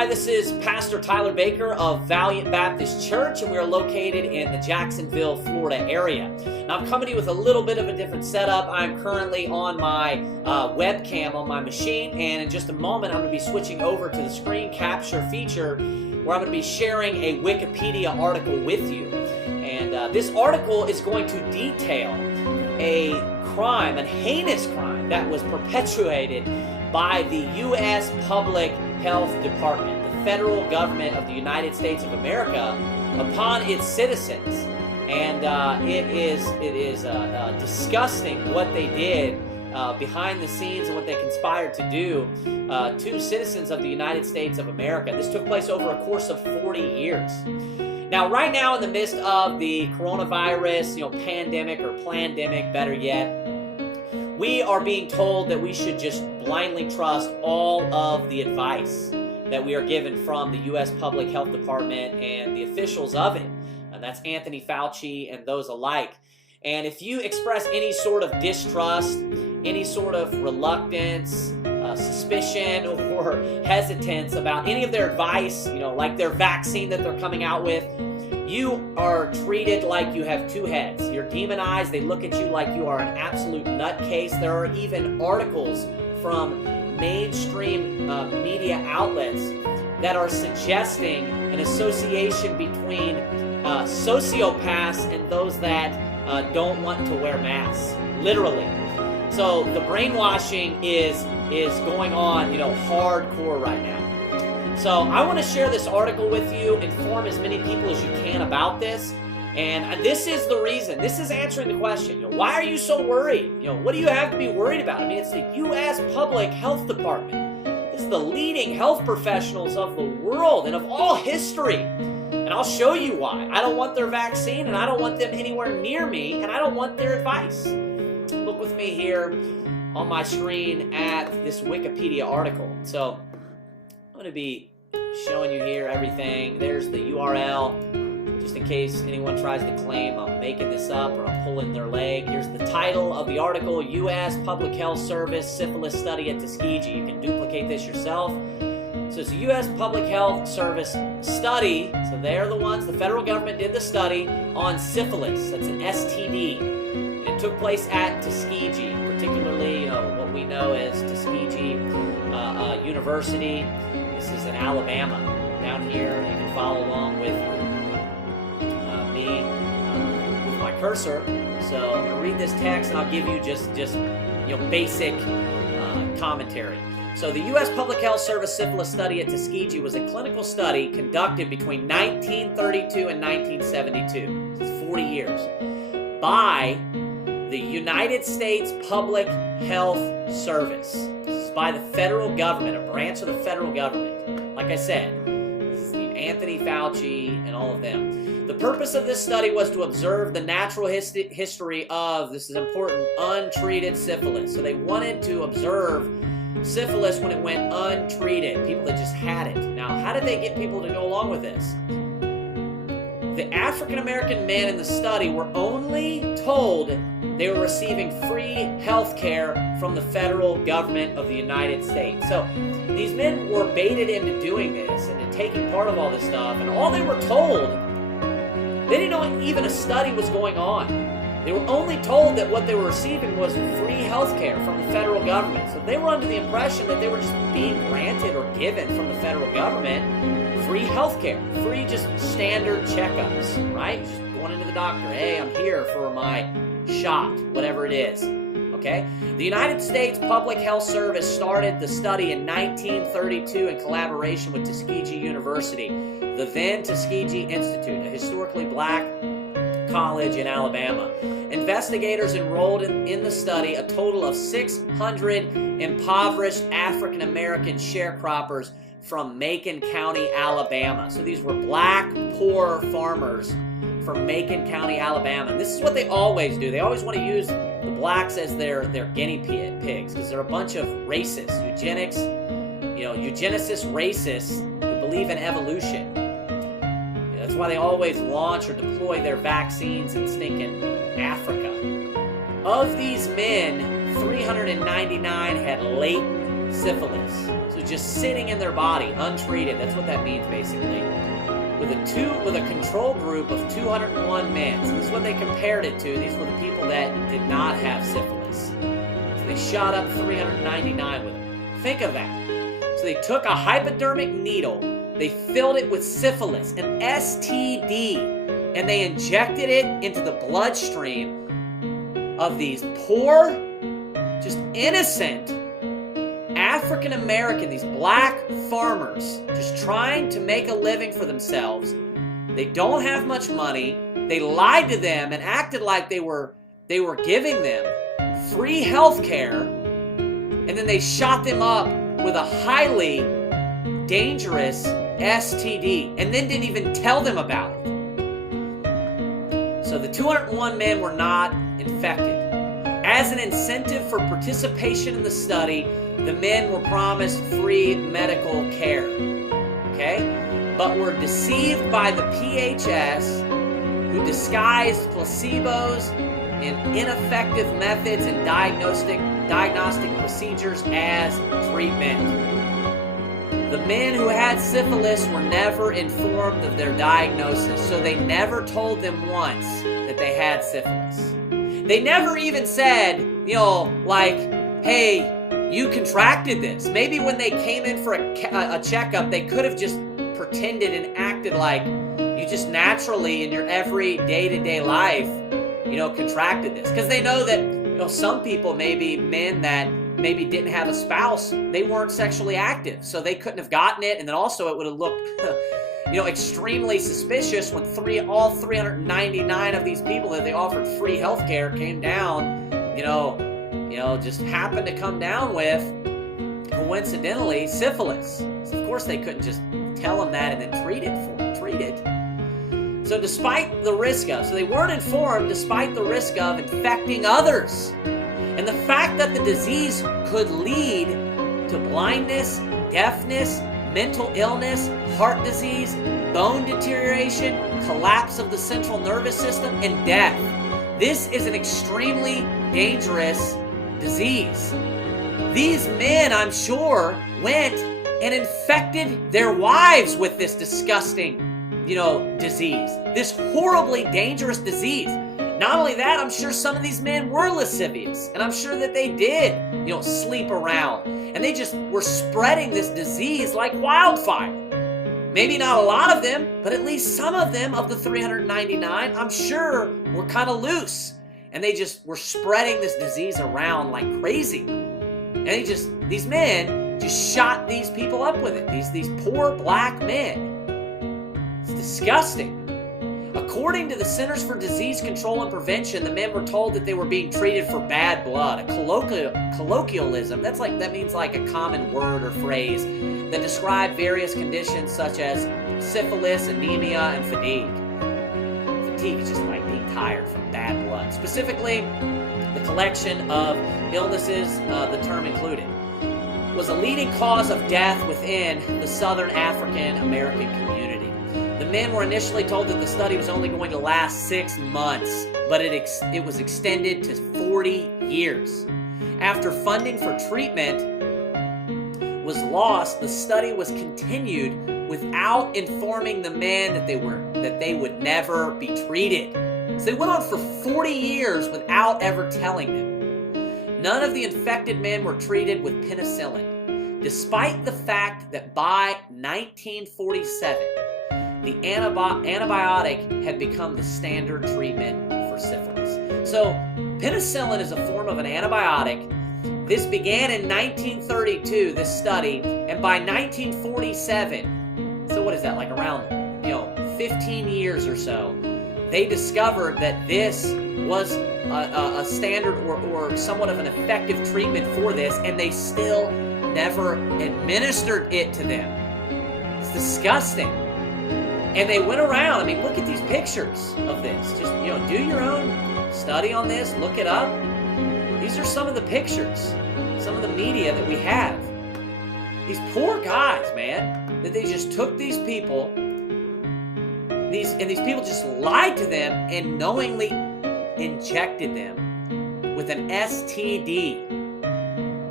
Hi, this is Pastor Tyler Baker of Valiant Baptist Church, and we are located in the Jacksonville, Florida area. Now, I'm coming to you with a little bit of a different setup. I'm currently on my webcam on my machine, and in just a moment, I'm going to be switching over to the screen capture feature where I'm going to be sharing a Wikipedia article with you. And this article is going to detail a crime, a heinous crime that was perpetuated by the U.S. Public Health Department, the federal government of the United States of America, upon its citizens. And it is disgusting what they did behind the scenes and what they conspired to do to citizens of the United States of America. This took place over a course of 40 years. Now, right now, in the midst of the coronavirus, pandemic or plandemic, better yet, we are being told that we should just blindly trust all of the advice that we are given from the U.S. Public Health Department and the officials of it. That's Anthony Fauci and those alike. And if you express any sort of distrust, any sort of reluctance, suspicion, or hesitance about any of their advice, like their vaccine that they're coming out with, you are treated like you have two heads. You're demonized. They look at you like you are an absolute nutcase. There are even articles from mainstream media outlets that are suggesting an association between sociopaths and those that don't want to wear masks, literally. So the brainwashing is going on, hardcore right now. So I want to share this article with you, inform as many people as you can about this. And this is the reason. This is answering the question. Why are you so worried? What do you have to be worried about? I mean, it's the U.S. Public Health Department. It's the leading health professionals of the world and of all history. And I'll show you why. I don't want their vaccine, and I don't want them anywhere near me, and I don't want their advice. Look with me here on my screen at this Wikipedia article. So I'm going to be showing you here everything. There's the URL, just in case anyone tries to claim I'm making this up or I'm pulling their leg. Here's the title of the article, U.S. Public Health Service Syphilis Study at Tuskegee. You can duplicate this yourself. So it's a U.S. Public Health Service study. So they're the ones, the federal government did the study on syphilis. That's an STD. And it took place at Tuskegee, particularly what we know as Tuskegee University. This is in Alabama. Down here, you can follow along with me with my cursor. So I'm going to read this text, and I'll give you just basic commentary. So the U.S. Public Health Service Syphilis Study at Tuskegee was a clinical study conducted between 1932 and 1972, so it's 40 years, by the United States Public Health Service. This is by the federal government, a branch of the federal government. Like I said, this is Anthony Fauci and all of them. The purpose of this study was to observe the natural history of, this is important, untreated syphilis. So they wanted to observe syphilis when it went untreated, people that just had it. Now, how did they get people to go along with this? The African American men in the study were only told they were receiving free health care from the federal government of the United States. So these men were baited into doing this and into taking part of all this stuff, and all they were told, they didn't know even a study was going on. They were only told that what they were receiving was free health care from the federal government. So they were under the impression that they were just being granted or given from the federal government free health care, free just standard checkups, right? Just going into the doctor, hey, I'm here for my shot, whatever it is, okay? The United States Public Health Service started the study in 1932 in collaboration with Tuskegee University, the then Tuskegee Institute, a historically black college in Alabama. Investigators enrolled in the study a total of 600 impoverished African American sharecroppers from Macon County, Alabama. So these were black, poor farmers from Macon County, Alabama. And this is what they always do. They always want to use the blacks as their guinea pigs because they're a bunch of racists, eugenicist racists who believe in evolution. That's why they always launch or deploy their vaccines in stinking Africa. Of these men, 399 had latent syphilis. So just sitting in their body, untreated. That's what that means, basically. With a control group of 201 men. So this is what they compared it to. These were the people that did not have syphilis. So they shot up 399 with them. Think of that. So they took a hypodermic needle, they filled it with syphilis, an STD, and they injected it into the bloodstream of these poor, just innocent African American, these black farmers, just trying to make a living for themselves. They don't have much money. They lied to them and acted like they were giving them free health care, and then they shot them up with a highly dangerous STD and then didn't even tell them about it. So the 201 men were not infected. As an incentive for participation in the study, the men were promised free medical care, okay? But were deceived by the PHS, who disguised placebos and ineffective methods and diagnostic procedures as treatment. The men who had syphilis were never informed of their diagnosis, so they never told them once that they had syphilis. They never even said, like, hey, you contracted this. Maybe when they came in for a checkup, they could have just pretended and acted like you just naturally in your every day-to-day life, contracted this. Because they know that, some people, maybe men that maybe didn't have a spouse, they weren't sexually active, so they couldn't have gotten it. And then also it would have looked, extremely suspicious when all 399 of these people that they offered free health care came down, just happened to come down with, coincidentally, syphilis. So of course they couldn't just tell them that and then treat it. So despite the risk of, so they weren't informed despite the risk of infecting others. And the fact that the disease could lead to blindness, deafness, mental illness, heart disease, bone deterioration, collapse of the central nervous system, and death. This is an extremely dangerous disease. These men, I'm sure, went and infected their wives with this disgusting, disease. This horribly dangerous disease. Not only that, I'm sure some of these men were lascivious, and I'm sure that they did, sleep around, and they just were spreading this disease like wildfire. Maybe not a lot of them, but at least some of them, of the 399, I'm sure were kind of loose, and they just were spreading this disease around like crazy. And these men just shot these people up with it, these poor black men. It's disgusting. According to the Centers for Disease Control and Prevention, the men were told that they were being treated for bad blood. A colloquialism, that means like a common word or phrase that describe various conditions such as syphilis, anemia, and fatigue. Fatigue is just like being tired from bad blood. Specifically, the collection of illnesses, the term included, was a leading cause of death within the Southern African American community. The men were initially told that the study was only going to last 6 months, but it was extended to 40 years. After funding for treatment was lost, the study was continued without informing the men that they would never be treated. So they went on for 40 years without ever telling them. None of the infected men were treated with penicillin, despite the fact that by 1947, the antibiotic had become the standard treatment for syphilis. So penicillin is a form of an antibiotic. This began in 1932, this study, and by 1947, so what is that, like around 15 years or so, they discovered that this was a standard or somewhat of an effective treatment for this, and they still never administered it to them. It's disgusting. And they went around, look at these pictures of this. Just, do your own study on this, look it up. These are some of the pictures, some of the media that we have. These poor guys, man, that they just took these people, these people just lied to them and knowingly injected them with an STD.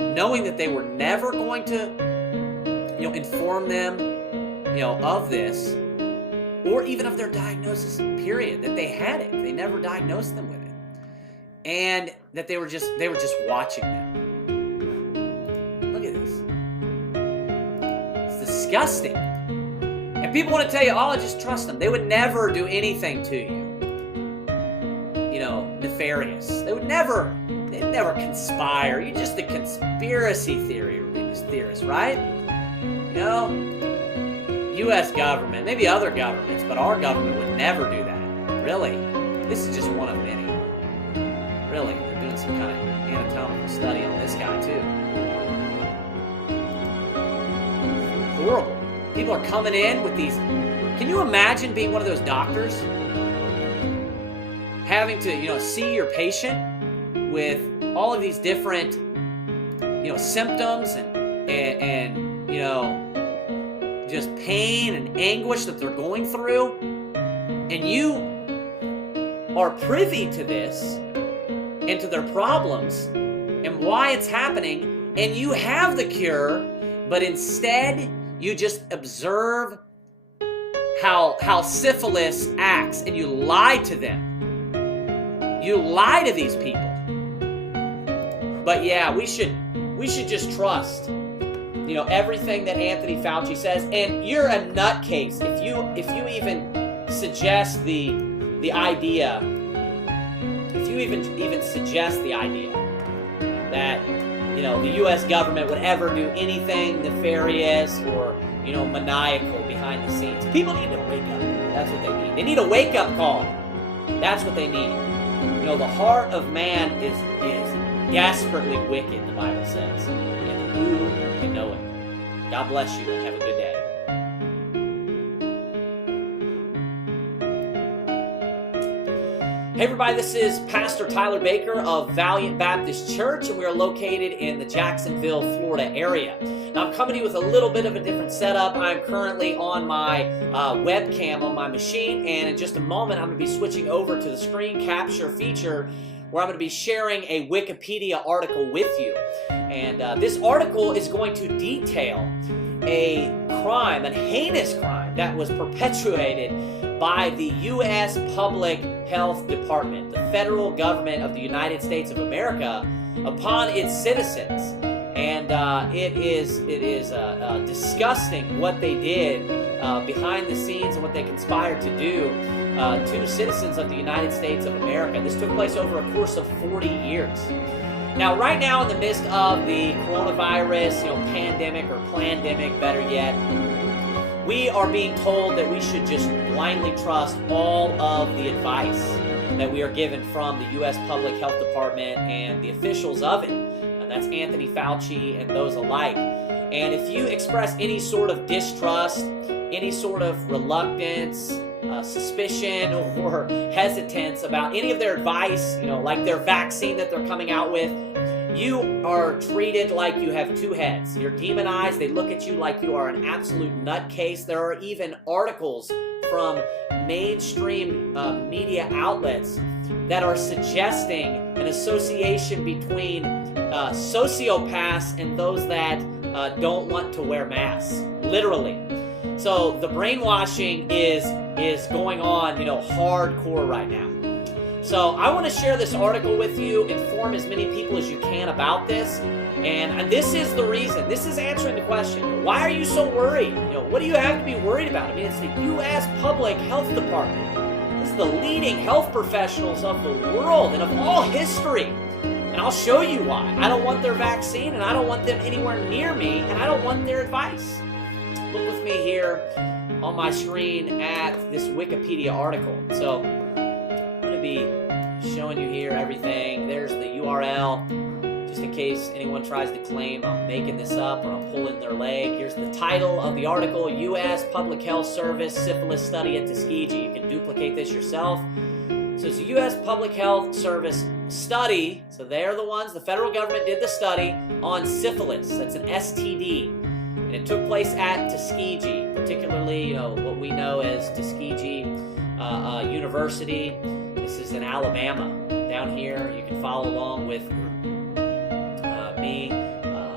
knowing that they were never going to, inform them, of this, or even of their diagnosis, period, that they had it. They never diagnosed them with it. And that they were just watching them. Look at this. It's disgusting. And people want to tell you, oh, just trust them. They would never do anything to you. Nefarious. They'd never conspire. You're just a conspiracy theorist, right? U.S. government, maybe other governments, but our government would never do that. Really? This is just one of many. Really, they're doing some kind of anatomical study on this guy, too. Horrible. People are coming in with these... Can you imagine being one of those doctors? Having to, see your patient with all of these different, symptoms and just pain and anguish that they're going through. And you are privy to this and to their problems and why it's happening, and you have the cure, but instead you just observe how syphilis acts, and you lie to them. You lie to these people. But yeah, we should just trust, everything that Anthony Fauci says. And you're a nutcase if you even suggest the idea. If you even suggest the idea that the U.S. government would ever do anything nefarious or maniacal behind the scenes. People need to wake up. That's what they need. They need a wake-up call. That's what they need. The heart of man is desperately wicked, the Bible says. And who can know it? God bless you and have a good day. Hey everybody, this is Pastor Tyler Baker of Valiant Baptist Church, and we are located in the Jacksonville, Florida area. Now I'm coming to you with a little bit of a different setup. I'm currently on my webcam on my machine, and in just a moment I'm going to be switching over to the screen capture feature where I'm going to be sharing a Wikipedia article with you. And this article is going to detail a crime, a heinous crime that was perpetuated by the U.S. Public Health Department, the federal government of the United States of America, upon its citizens. And it is disgusting what they did behind the scenes and what they conspired to do to citizens of the United States of America. This took place over a course of 40 years. Now, right now, in the midst of the coronavirus, pandemic or plandemic, better yet, we are being told that we should just blindly trust all of the advice that we are given from the U.S. Public Health Department and the officials of it. That's Anthony Fauci and those alike. And if you express any sort of distrust, any sort of reluctance, suspicion, or hesitance about any of their advice, like their vaccine that they're coming out with, you are treated like you have two heads. You're demonized. They look at you like you are an absolute nutcase. There are even articles from mainstream media outlets that are suggesting an association between sociopaths and those that don't want to wear masks, literally. So the brainwashing is going on, hardcore right now. So I want to share this article with you, inform as many people as you can about this, and this is the reason. This is answering the question, why are you so worried? What do you have to be worried about? I mean, it's the U.S. Public Health Department. This is the leading health professionals of the world and of all history. And I'll show you why. I don't want their vaccine, and I don't want them anywhere near me, and I don't want their advice. Look with me here on my screen at this Wikipedia article. So I'm going to be showing you here everything. There's the URL, just in case anyone tries to claim I'm making this up or I'm pulling their leg. Here's the title of the article, U.S. Public Health Service Syphilis Study at Tuskegee. You can duplicate this yourself. So it's a U.S. Public Health Service study. So they're the ones, the federal government did the study on syphilis. That's an STD. And it took place at Tuskegee, particularly, what we know as Tuskegee University. This is in Alabama. Down here, you can follow along with me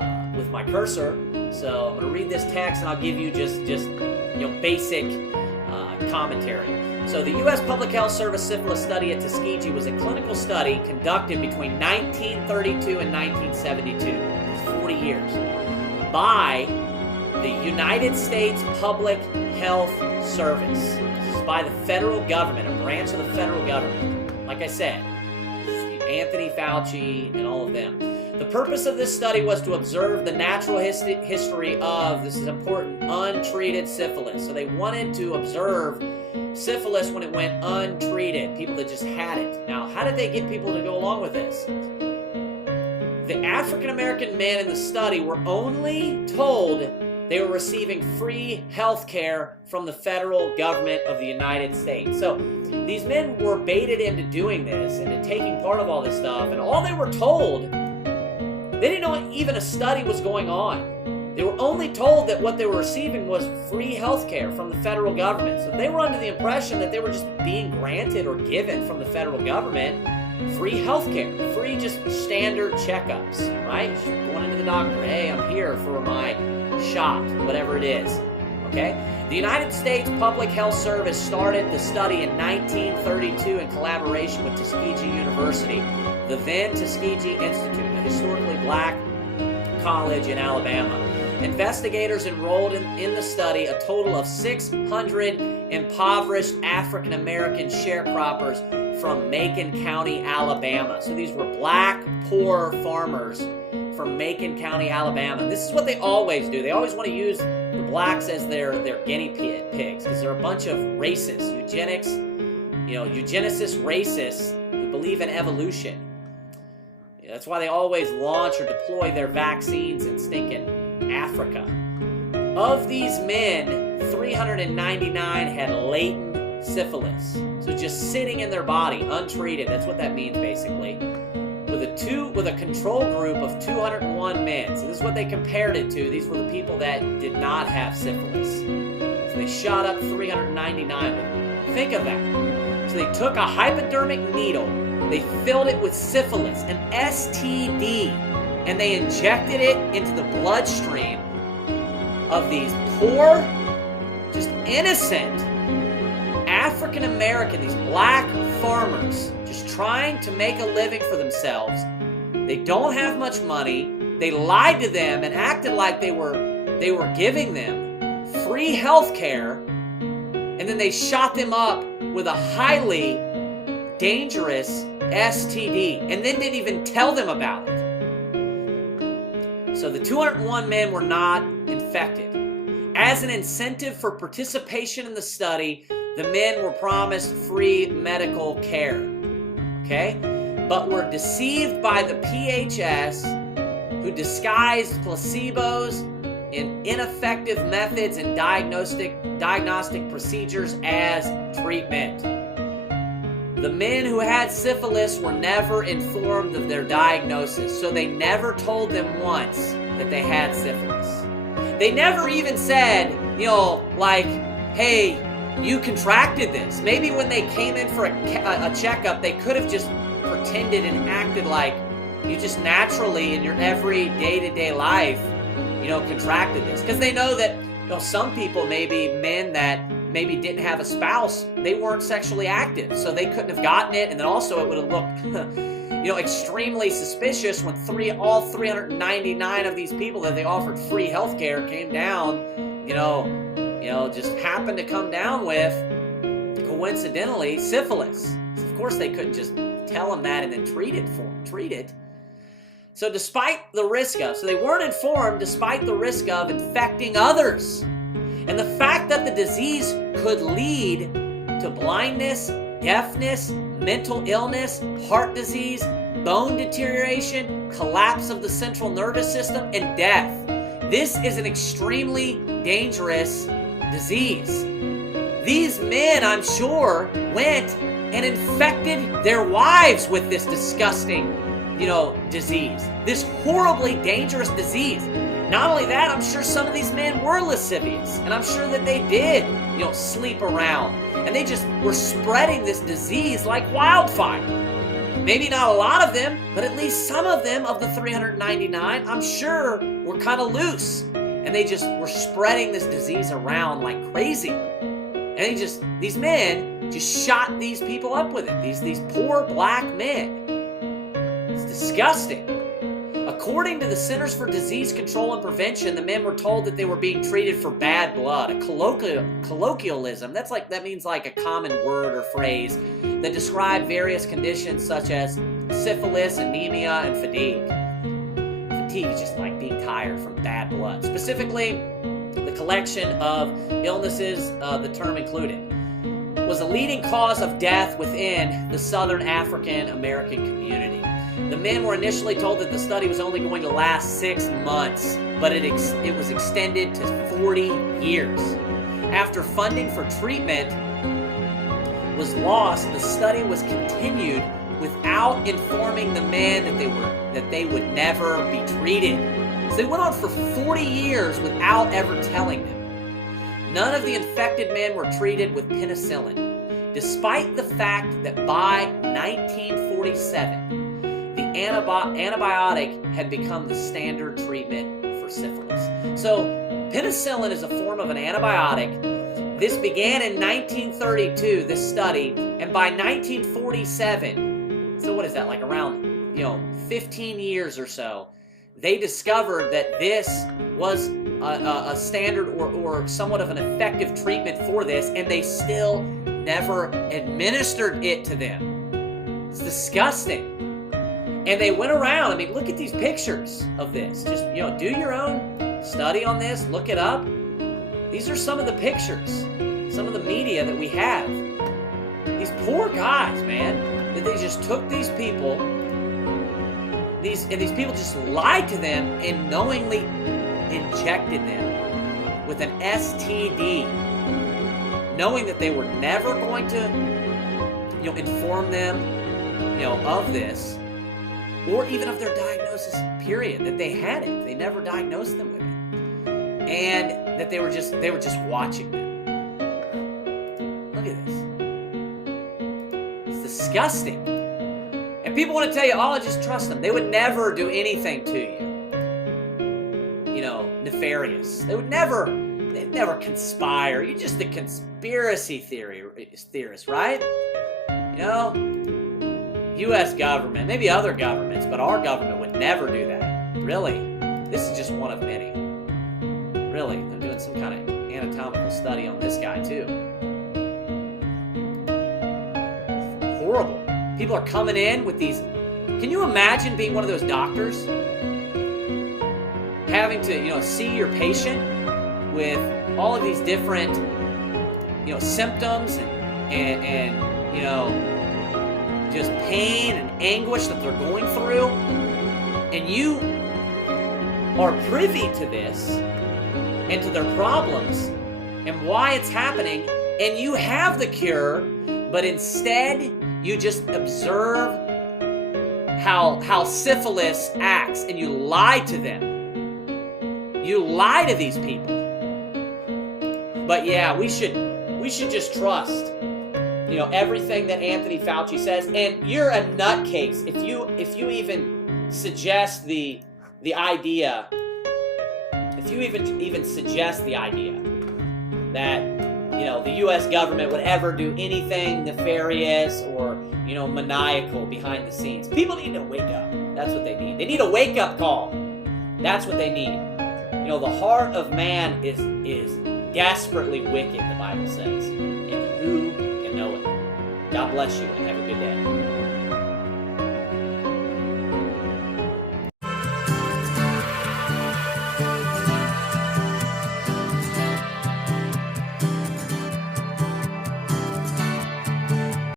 my cursor. So I'm going to read this text, and I'll give you just basic commentary. So the U.S. Public Health Service syphilis study at Tuskegee was a clinical study conducted between 1932 and 1972, 40 years, by the United States Public Health Service. This is by the federal government, a branch of the federal government. Like I said, Anthony Fauci and all of them. The purpose of this study was to observe the natural history of, this is important, untreated syphilis. So they wanted to observe syphilis when it went untreated, people that just had it. Now, how did they get people to go along with this? The African American men in the study were only told they were receiving free health care from the federal government of the United States. So these men were baited into doing this and into taking part of all this stuff, and all they were told, they didn't know even a study was going on. They were only told that what they were receiving was free health care from the federal government. So they were under the impression that they were just being granted or given from the federal government free health care, free just standard checkups, right? Just going into the doctor, hey, I'm here for my shot, whatever it is, okay? The United States Public Health Service started the study in 1932 in collaboration with Tuskegee University, the then Tuskegee Institute, a historically black college in Alabama. Investigators enrolled in the study a total of 600 impoverished African American sharecroppers from Macon County, Alabama. So these were black, poor farmers from Macon County, Alabama. And this is what they always do. They always want to use the blacks as their guinea pigs, because they're a bunch of racists, eugenicist racists who believe in evolution. That's why they always launch or deploy their vaccines in stinking Africa. Of these men, 399 had latent syphilis. So just sitting in their body, untreated. That's what that means, basically. With a control group of 201 men. So this is what they compared it to. These were the people that did not have syphilis. So they shot up 399 with them. Think of that. So they took a hypodermic needle, they filled it with syphilis, an STD, and they injected it into the bloodstream of these poor, just innocent African American, these black farmers, just trying to make a living for themselves. They don't have much money. They lied to them and acted like they were giving them free health care, and then they shot them up with a highly dangerous STD, and then didn't even tell them about it. So the 201 men were not infected. As an incentive for participation in the study, the men were promised free medical care, okay? But were deceived by the PHS, who disguised placebos in ineffective methods and diagnostic procedures as treatment. The men who had syphilis were never informed of their diagnosis, so they never told them once that they had syphilis. They never even said, hey, you contracted this. Maybe when they came in for a checkup, they could have just pretended and acted like you just naturally in your every day-to-day life, contracted this. Because they know that some people, maybe men that maybe didn't have a spouse, they weren't sexually active, so they couldn't have gotten it, and then also it would have looked extremely suspicious when all 399 of these people that they offered free health care came down, just happened to come down with, coincidentally, syphilis. So of course they couldn't just tell them that and then treat it. So despite the risk of, so they weren't informed despite the risk of infecting others. And the fact that the disease could lead to blindness, deafness, mental illness, heart disease, bone deterioration, collapse of the central nervous system, and death. This is an extremely dangerous disease. These men, I'm sure, went and infected their wives with this disgusting, disease. This horribly dangerous disease. Not only that, I'm sure some of these men were lascivious, and I'm sure that they did, sleep around, and they just were spreading this disease like wildfire. Maybe not a lot of them, but at least some of them, of the 399, I'm sure were kind of loose. And they just were spreading this disease around like crazy. And these men just shot these people up with it. These poor black men. It's disgusting. According to the Centers for Disease Control and Prevention, the men were told that they were being treated for bad blood. A colloquialism, that means like a common word or phrase that describe various conditions such as syphilis, anemia, and fatigue. Fatigue is just like being tired from bad blood. Specifically, the collection of illnesses, the term included, was a leading cause of death within the Southern African American community. The men were initially told that the study was only going to last 6 months, but it was extended to 40 years. After funding for treatment was lost, the study was continued without informing the men that they would never be treated. So they went on for 40 years without ever telling them. None of the infected men were treated with penicillin, despite the fact that by 1947, the antibiotic had become the standard treatment for syphilis. So penicillin is a form of an antibiotic. This began in 1932, this study, and by 1947, so what is that, like around 15 years or so, they discovered that this was a standard or somewhat of an effective treatment for this, and they still never administered it to them. It's disgusting. And they went around, I mean, look at these pictures of this. Just, do your own study on this, look it up. These are some of the pictures, some of the media that we have. These poor guys, man, that they just took these people, these people just lied to them and knowingly injected them with an STD, knowing that they were never going to, inform them, of this, or even of their diagnosis, period, that they had it. They never diagnosed them with it. And that they were just watching them. Look at this. It's disgusting. And people want to tell you, just trust them. They would never do anything to you. Nefarious. They'd never conspire. You're just a conspiracy theorist, right? U.S. government, maybe other governments, but our government would never do that. Really. This is just one of many. Really. I'm doing some kind of anatomical study on this guy, too. Horrible. People are coming in with these... Can you imagine being one of those doctors? Having to, see your patient with all of these different, symptoms and just pain and anguish that they're going through, and you are privy to this and to their problems and why it's happening, and you have the cure, but instead you just observe how syphilis acts, and you lie to them. You lie to these people. But yeah, we should just trust everything that Anthony Fauci says. And you're a nutcase if you even suggest the idea, if you even suggest the idea that the U.S. government would ever do anything nefarious or maniacal behind the scenes. People need to wake up. That's what they need. They need a wake-up call. That's what they need. The heart of man is desperately wicked, the Bible says, and who can know it? God bless you and have a good day.